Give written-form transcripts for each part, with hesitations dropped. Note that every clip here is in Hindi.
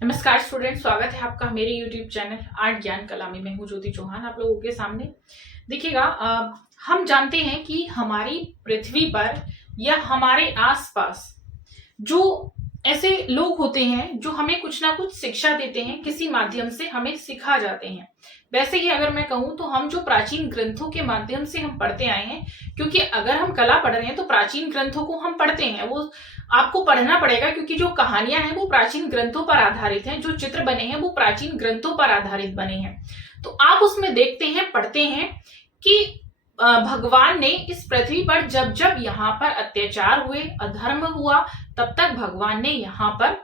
नमस्कार स्टूडेंट, स्वागत है आपका मेरे YouTube चैनल आर्ट ज्ञान कला में। मैं हूं ज्योति चौहान आप लोगों के सामने। देखिएगा, हम जानते हैं कि हमारी पृथ्वी पर या हमारे आसपास जो ऐसे लोग होते हैं जो हमें कुछ ना कुछ शिक्षा देते हैं, किसी माध्यम से हमें सिखा जाते हैं। वैसे ही अगर मैं कहूं तो हम जो प्राचीन ग्रंथों के माध्यम से हम पढ़ते आए हैं, क्योंकि अगर हम कला पढ़ रहे हैं तो प्राचीन ग्रंथों को हम पढ़ते हैं, वो आपको पढ़ना पड़ेगा, क्योंकि जो कहानियां हैं वो प्राचीन ग्रंथों पर आधारित हैं, जो चित्र बने हैं वो प्राचीन ग्रंथों पर आधारित बने हैं। तो आप उसमें देखते हैं, पढ़ते हैं कि भगवान ने इस पृथ्वी पर जब जब यहाँ पर अत्याचार हुए, अधर्म हुआ, तब तक भगवान ने यहाँ पर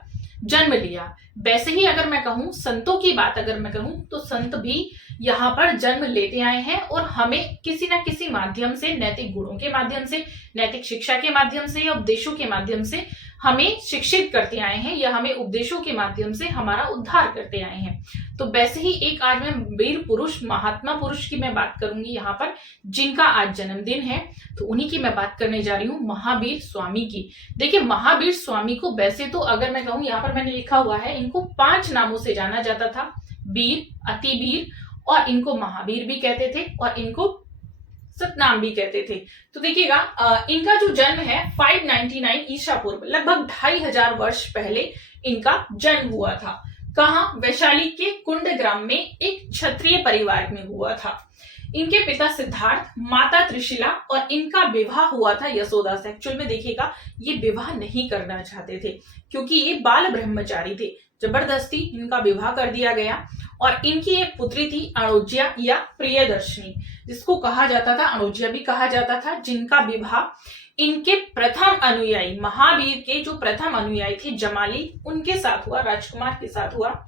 जन्म लिया। वैसे ही अगर मैं कहूं, संतों की बात अगर मैं कहूं तो संत भी यहाँ पर जन्म लेते आए हैं और हमें किसी ना किसी माध्यम से, नैतिक गुणों के माध्यम से, नैतिक शिक्षा के माध्यम से या उपदेशों के माध्यम से हमें शिक्षित करते आए हैं, या हमें उपदेशों के माध्यम से हमारा उद्धार करते आए हैं। तो वैसे ही एक आज मैं वीर पुरुष, महात्मा पुरुष की मैं बात करूंगी यहाँ पर, जिनका आज जन्मदिन है, तो उन्हीं की मैं बात करने जा रही हूँ, महावीर स्वामी की। देखिए, महावीर स्वामी को वैसे तो अगर मैं कहूँ, यहाँ पर मैंने लिखा हुआ है, इनको 5 नामों से जाना जाता था। वीर, अतिवीर, और इनको महावीर भी कहते थे, और इनको सतनाम भी कहते थे। तो देखिएगा, इनका जो जन्म है 599 ईसा पूर्व, लगभग 2500 वर्ष पहले इनका जन्म हुआ था। कहा? वैशाली के कुंड ग्राम में एक क्षत्रिय परिवार में हुआ था। इनके पिता सिद्धार्थ, माता त्रिशिला, और इनका विवाह हुआ था यशोदा से। एक्चुअल में देखिएगा, ये विवाह नहीं करना चाहते थे, क्योंकि ये बाल ब्रह्मचारी थे। जबरदस्ती इनका विवाह कर दिया गया, और इनकी एक पुत्री थी अणुज्या या प्रियदर्शनी, जिसको कहा जाता था, अणुज्या भी कहा जाता था, जिनका विवाह इनके प्रथम अनुयायी, महावीर के जो प्रथम अनुयायी थे जमाली, उनके साथ हुआ, राजकुमार के साथ हुआ।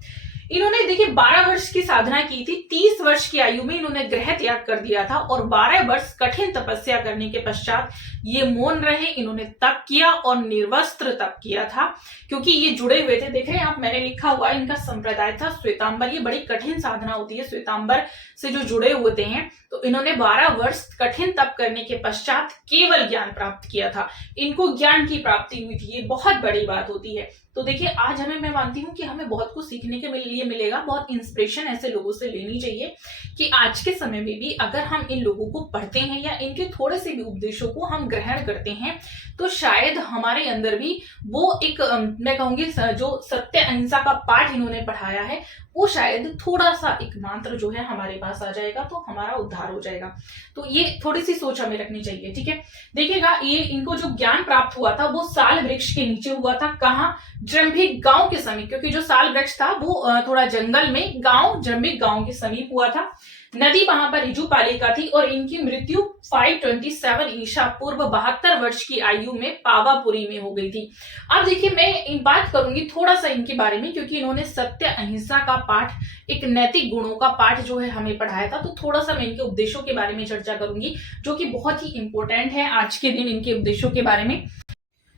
इन्होंने देखिए 12 वर्ष की साधना की थी। 30 वर्ष की आयु में इन्होंने गृह त्याग कर दिया था, और 12 वर्ष कठिन तपस्या करने के पश्चात ये मौन रहे। इन्होंने तप किया और निर्वस्त्र तप किया था, क्योंकि ये जुड़े हुए थे। देख रहे हैं आप, मैंने लिखा हुआ, इनका संप्रदाय था श्वेतांबर। ये बड़ी कठिन साधना होती है, श्वेतांबर से जो जुड़े होते हैं। तो इन्होंने 12 वर्ष कठिन तप करने के पश्चात केवल ज्ञान प्राप्त किया था। इनको ज्ञान की प्राप्ति हुई थी, ये बहुत बड़ी बात होती है। तो देखिए, आज मैं मानती हूँ कि हमें बहुत कुछ सीखने के लिए मिलेगा, बहुत इंस्पिरेशन ऐसे लोगों से लेनी चाहिए कि आज के समय में भी अगर हम इन लोगों को पढ़ते हैं या इनके थोड़े से भी उपदेशों को हम ग्रहण करते हैं, तो शायद हमारे अंदर भी वो एक मैं कहूंगी, जो सत्य अहिंसा का पाठ इन्होंने पढ़ाया है, वो शायद थोड़ा सा एक मंत्र जो है हमारे पास आ जाएगा, तो हमारा उद्धार हो जाएगा। तो ये थोड़ी सी सोच हमें रखनी चाहिए, ठीक है। देखिएगा, ये इनको जो ज्ञान प्राप्त हुआ था वो साल वृक्ष के नीचे हुआ था। कहाँ? जृंभिक गांव के समीप, क्योंकि जो साल वृक्ष था वो थोड़ा जंगल में, गांव जृंभिक गांव के समीप हुआ था। नदी वहां पर रिजु पालिका थी, और इनकी मृत्यु 527 ईसा पूर्व 72 वर्ष की आयु में पावापुरी में हो गई थी। अब देखिए, मैं बात करूंगी थोड़ा सा इनके बारे में, क्योंकि इन्होंने सत्य अहिंसा का पाठ, एक नैतिक गुणों का पाठ जो है हमें पढ़ाया था। तो थोड़ा सा मैं इनके उपदेशों के बारे में चर्चा करूंगी, जो कि बहुत ही इंपॉर्टेंट है आज के दिन इनके उपदेशों के बारे में।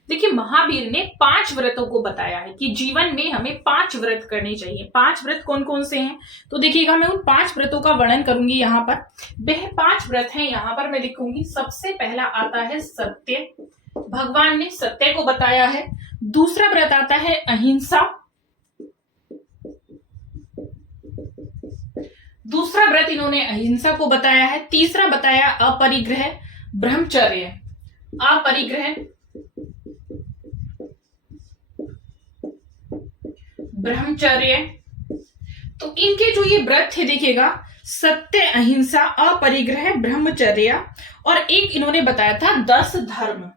देखिए, महावीर ने 5 व्रतों को बताया है कि जीवन में हमें 5 व्रत करने चाहिए। 5 व्रत कौन कौन से हैं? तो देखिएगा, मैं उन 5 व्रतों का वर्णन करूंगी यहाँ पर। वह 5 व्रत हैं, यहाँ पर मैं लिखूंगी। सबसे पहला आता है सत्य, भगवान ने सत्य को बताया है। दूसरा व्रत आता है अहिंसा, दूसरा व्रत इन्होंने अहिंसा को बताया है। तीसरा बताया अपरिग्रह, ब्रह्मचर्य, अपरिग्रह, ब्रह्मचर्य। तो इनके जो ये व्रत थे, देखिएगा, सत्य, अहिंसा, अपरिग्रह, ब्रह्मचर्य, और एक इन्होंने बताया था 10 धर्म।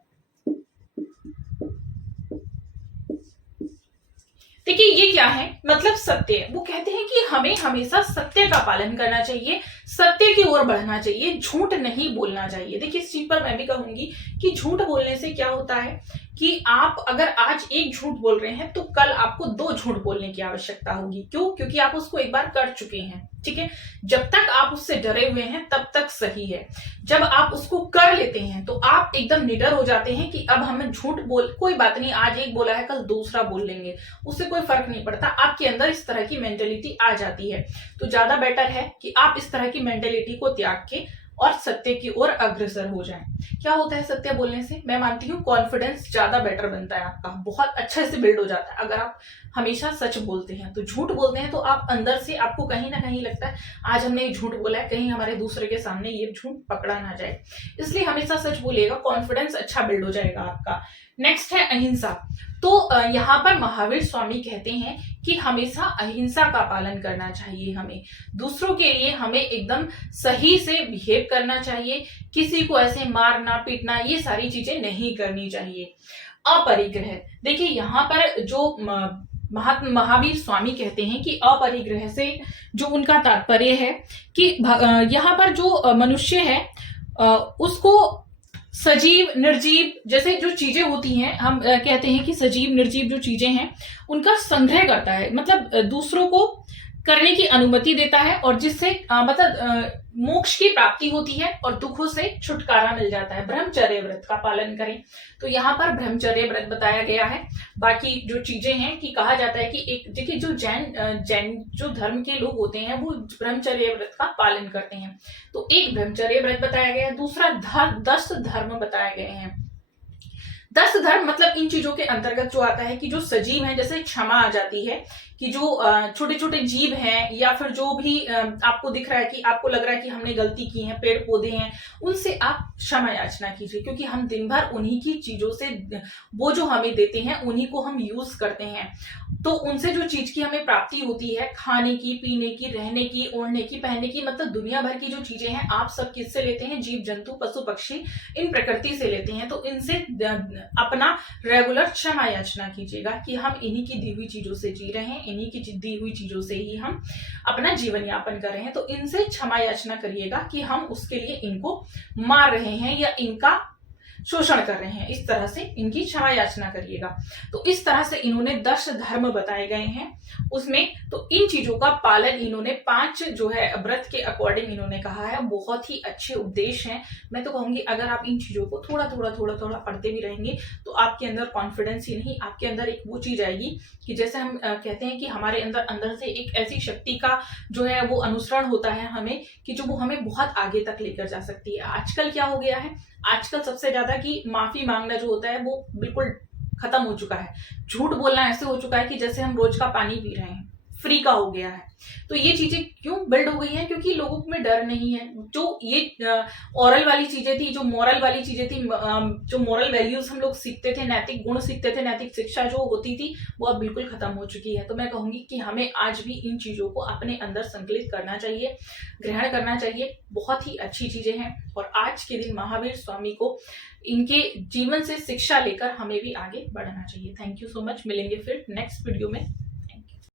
देखिए, ये क्या है? मतलब सत्य। वो कहते हैं कि हमें हमेशा सत्य का पालन करना चाहिए, सत्य की ओर बढ़ना चाहिए, झूठ नहीं बोलना चाहिए। देखिए, इस चीज पर मैं भी कहूंगी कि झूठ बोलने से क्या होता है कि आप अगर आज एक झूठ बोल रहे हैं, तो कल आपको 2 झूठ बोलने की आवश्यकता होगी। क्यों? क्योंकि आप उसको एक बार कर चुके हैं, ठीक है। जब तक आप उससे डरे हुए हैं तब तक सही है। जब आप उसको कर लेते हैं तो आप एकदम निडर हो जाते हैं कि अब हमें झूठ बोल, कोई बात नहीं, आज एक बोला है कल दूसरा बोल लेंगे, उससे कोई फर्क नहीं पड़ता। आपके अंदर इस तरह की मेंटेलिटी आ जाती है। तो ज्यादा बेटर है कि आप इस तरह की मेंटेलिटी को त्याग के और सत्य की ओर अग्रसर हो जाएं। क्या होता है सत्य बोलने से? मैं मानती हूँ कॉन्फिडेंस ज्यादा बेटर बनता है, आपका बहुत अच्छे से बिल्ड हो जाता है। अगर आप हमेशा सच बोलते हैं, तो झूठ बोलते हैं तो आप अंदर से आपको कहीं ना कहीं लगता है आज हमने ये झूठ बोला है, कहीं हमारे दूसरे के सामने ये झूठ पकड़ा ना जाए, इसलिए हमेशा सच बोलिएगा, कॉन्फिडेंस अच्छा बिल्ड हो जाएगा आपका। नेक्स्ट है अहिंसा। तो यहाँ पर महावीर स्वामी कहते हैं कि हमेशा अहिंसा का पालन करना चाहिए, हमें दूसरों के लिए हमें एकदम सही से बिहेव करना चाहिए, किसी को ऐसे मारना पीटना ये सारी चीजें नहीं करनी चाहिए। अपरिग्रह, देखिए यहाँ पर जो महावीर स्वामी कहते हैं कि अपरिग्रह से जो उनका तात्पर्य है कि यहाँ पर जो मनुष्य है उसको सजीव निर्जीव जैसे जो चीजें होती हैं, हम कहते हैं कि सजीव निर्जीव जो चीजें हैं उनका संग्रह करता है, मतलब दूसरों को करने की अनुमति देता है, और जिससे मतलब मोक्ष की प्राप्ति होती है और दुखों से छुटकारा मिल जाता है। ब्रह्मचर्य व्रत का पालन करें, तो यहाँ पर ब्रह्मचर्य व्रत बताया गया है। बाकी जो चीजें हैं कि कहा जाता है कि एक देखिए जो जैन जो धर्म के लोग होते हैं वो ब्रह्मचर्य व्रत का पालन करते हैं, तो एक ब्रह्मचर्य व्रत बताया गया है, दूसरा 10 धर्म बताए गए हैं। 10 धर्म मतलब इन चीजों के अंतर्गत जो आता है कि जो सजीव है, जैसे क्षमा आ जाती है कि जो छोटे छोटे जीव हैं या फिर जो भी आपको दिख रहा है कि आपको लग रहा है कि हमने गलती की है, पेड़ पौधे हैं, उनसे आप क्षमा याचना कीजिए, क्योंकि हम दिन भर उन्हीं की चीजों से वो जो हमें देते हैं उन्हीं को हम यूज करते हैं, तो उनसे जो चीज की हमें प्राप्ति होती है, खाने की, पीने की, रहने की, ओढ़ने की, पहनने की, मतलब दुनिया भर की जो चीजें हैं आप सब किससे लेते हैं? जीव जंतु पशु पक्षी इन प्रकृति से लेते हैं। तो इनसे अपना रेगुलर क्षमा याचना कीजिएगा कि हम इन्हीं की दी हुई चीजों से जी रहे हैं, इन्हीं की दी हुई चीजों से ही हम अपना जीवन यापन कर रहे हैं, तो इनसे क्षमा याचना करिएगा कि हम उसके लिए इनको मार रहे हैं या इनका शोषण कर रहे हैं, इस तरह से इनकी क्षमा याचना करिएगा। तो इस तरह से इन्होंने 10 धर्म बताए गए हैं उसमें, तो इन चीजों का पालन इन्होंने 5 जो है व्रत के अकॉर्डिंग इन्होंने कहा है। बहुत ही अच्छे उपदेश हैं। मैं तो कहूंगी अगर आप इन चीजों को थोड़ा थोड़ा पढ़ते भी रहेंगे तो आपके अंदर कॉन्फिडेंस ही नहीं, आपके अंदर एक वो चीज आएगी कि जैसे हम कहते हैं कि हमारे अंदर से एक ऐसी शक्ति का जो है वो अनुसरण होता है हमें, कि जो वो हमें बहुत आगे तक लेकर जा सकती है। आजकल क्या हो गया है, आजकल सबसे ज्यादा कि माफी मांगना जो होता है वो बिल्कुल खत्म हो चुका है। झूठ बोलना ऐसे हो चुका है कि जैसे हम रोज का पानी पी रहे हैं, फ्री का हो गया है। तो ये चीजें क्यों बिल्ड हो गई हैं? क्योंकि लोगों में डर नहीं है। जो ये ओरल वाली चीजें थी, जो मोरल वाली चीजें थी, जो मोरल वैल्यूज हम लोग सीखते थे, नैतिक गुण सीखते थे, नैतिक शिक्षा जो होती थी वो अब बिल्कुल खत्म हो चुकी है। तो मैं कहूंगी कि हमें आज भी इन चीजों को अपने अंदर संकलित करना चाहिए, ग्रहण करना चाहिए। बहुत ही अच्छी चीजें हैं और आज के दिन महावीर स्वामी को इनके जीवन से शिक्षा लेकर हमें भी आगे बढ़ना चाहिए। Thank you so much. मिलेंगे फिर नेक्स्ट वीडियो में।